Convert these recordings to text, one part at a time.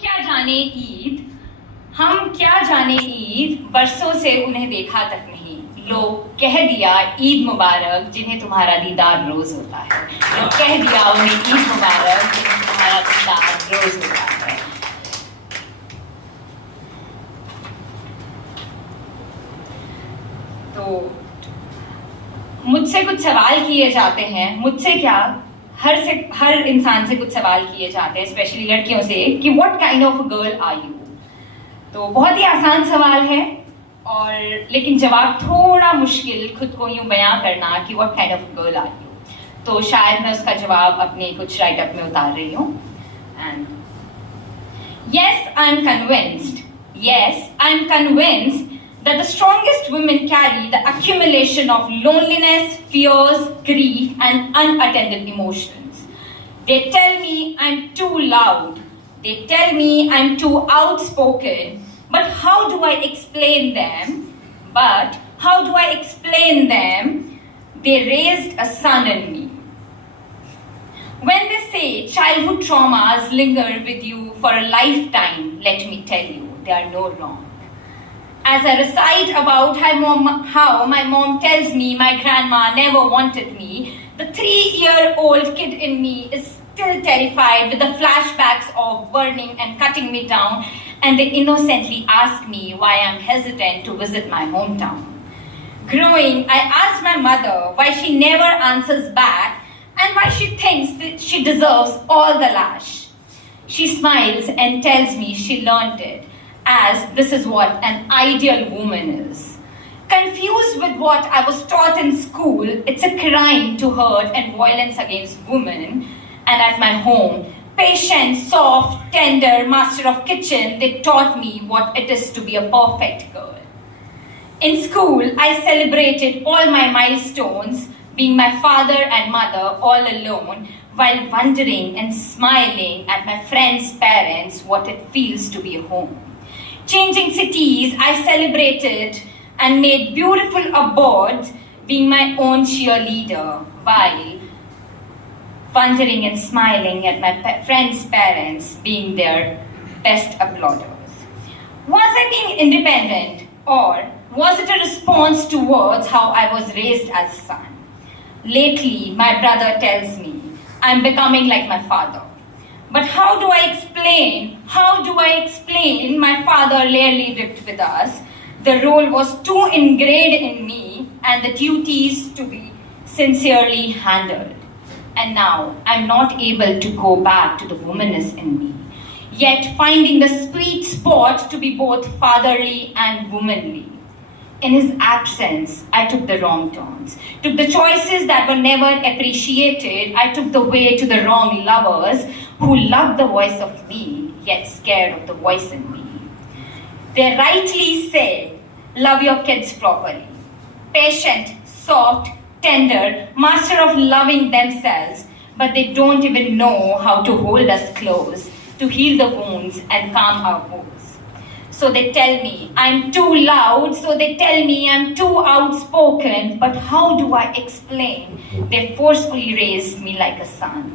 क्या जाने ईद, हम क्या जाने ईद, बरसों से उन्हें देखा तक नहीं। लोग कह दिया ईद मुबारक जिन्हें तुम्हारा दीदार रोज होता है। लोग कह दिया उन्हें ईद मुबारक जिन्हें तुम्हारा दीदार रोज होता है। तो मुझसे कुछ सवाल किए जाते हैं, मुझसे क्या हर इंसान से कुछ सवाल किए जाते हैं, स्पेशली लड़कियों से, कि what kind of girl are you. तो बहुत ही आसान सवाल है, और लेकिन जवाब थोड़ा मुश्किल, खुद को यूं बयां करना कि what kind of girl are you. तो शायद मैं उसका जवाब अपने कुछ राइटअप में उतार रही हूँ। And yes, I'm convinced that the strongest women carry the accumulation of loneliness, fears, grief, and unattended emotions. They tell me I'm too loud. They tell me I'm too outspoken. But how do I explain them? They raised a son in me. When they say childhood traumas linger with you for a lifetime, let me tell you, they are no wrong. As I recite about how my mom tells me my grandma never wanted me, the 3-year-old kid in me is still terrified with the flashbacks of burning and cutting me down, and they innocently ask me why I'm hesitant to visit my hometown. Growing, I asked my mother why she never answers back and why she thinks that she deserves all the lash. She smiles and tells me she learned it, as this is what an ideal woman is. Confused with what I was taught in school, it's a crime to hurt and violence against women. And at my home, patient, soft, tender, master of kitchen, they taught me what it is to be a perfect girl. In school, I celebrated all my milestones, being my father and mother all alone, while wondering and smiling at my friends' parents what it feels to be a home. Changing cities, I celebrated and made beautiful abodes, being my own cheerleader, while wondering and smiling at my friends' parents being their best applauders. Was I being independent, or was it a response towards how I was raised as a son? Lately, my brother tells me I'm becoming like my father. But how do I explain my father rarely lived with us? The role was too ingrained in me and the duties to be sincerely handled. And now I'm not able to go back to the womaness in me, yet finding the sweet spot to be both fatherly and womanly. In his absence, I took the wrong turns, took the choices that were never appreciated. I took the way to the wrong lovers who loved the voice of me, yet scared of the voice in me. They rightly say, love your kids properly. Patient, soft, tender, master of loving themselves, but they don't even know how to hold us close, to heal the wounds and calm our woes. So they tell me I'm too loud, so they tell me I'm too outspoken, but how do I explain? They forcefully raised me like a son.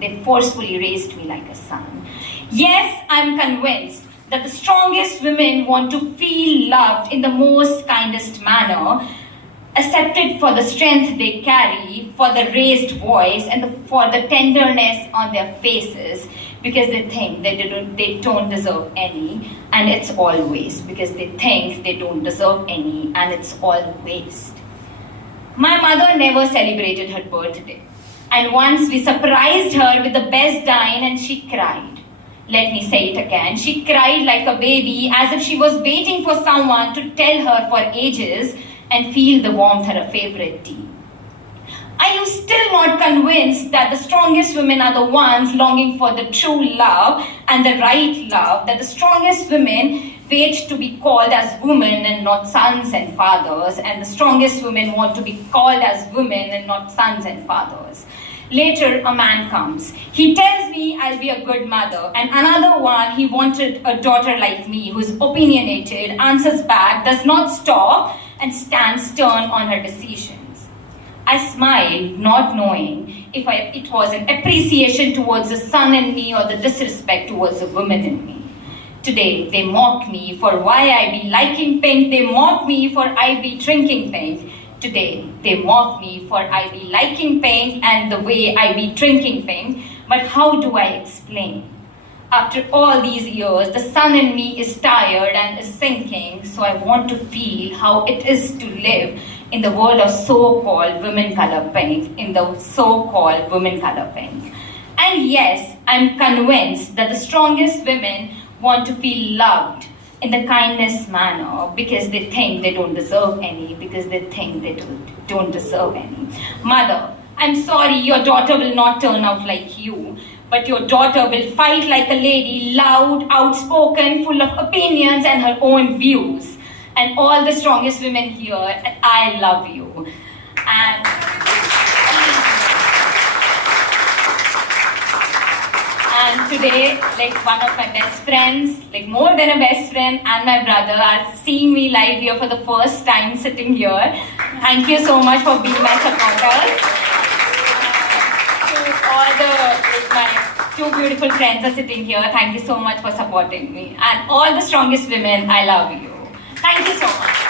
Yes, I'm convinced that the strongest women want to feel loved in the most kindest manner, accepted for the strength they carry, for the raised voice, and for the tenderness on their faces, because they think they don't deserve any, and it's all waste, because they think they don't deserve any, and it's all waste. My mother never celebrated her birthday, and once we surprised her with the best dine, and she cried. Let me say it again. She cried like a baby, as if she was waiting for someone to tell her for ages and feel the warmth of her favorite tea. Are you still not convinced that the strongest women are the ones longing for the true love and the right love, that the strongest women wait to be called as women and not sons and fathers, and the strongest women want to be called as women and not sons and fathers? Later, a man comes. He tells me I'll be a good mother, and another one, he wanted a daughter like me, who's opinionated, answers back, does not stop, and stands stern on her decisions. I smiled, not knowing if it was an appreciation towards the son in me or the disrespect towards the woman in me. Today, they mock me for why I be liking pink. They mock me for I be drinking pink. Today, they mock me for I be liking pink and the way I be drinking pink. But how do I explain? After all these years, the sun in me is tired and is sinking, so I want to feel how it is to live in the world of so-called women color pink, in the so-called women color pink. And yes, I'm convinced that the strongest women want to feel loved in the kindness manner because they think they don't deserve any, because they think they don't deserve any. Mother, I'm sorry your daughter will not turn out like you, but your daughter will fight like a lady, loud, outspoken, full of opinions and her own views. And all the strongest women here, I love you. And today, like one of my best friends, like more than a best friend, and my brother are seeing me live here for the first time sitting here. Thank you so much for being my supporters. To all my two beautiful friends are sitting here. Thank you so much for supporting me. And all the strongest women, I love you. Thank you so much.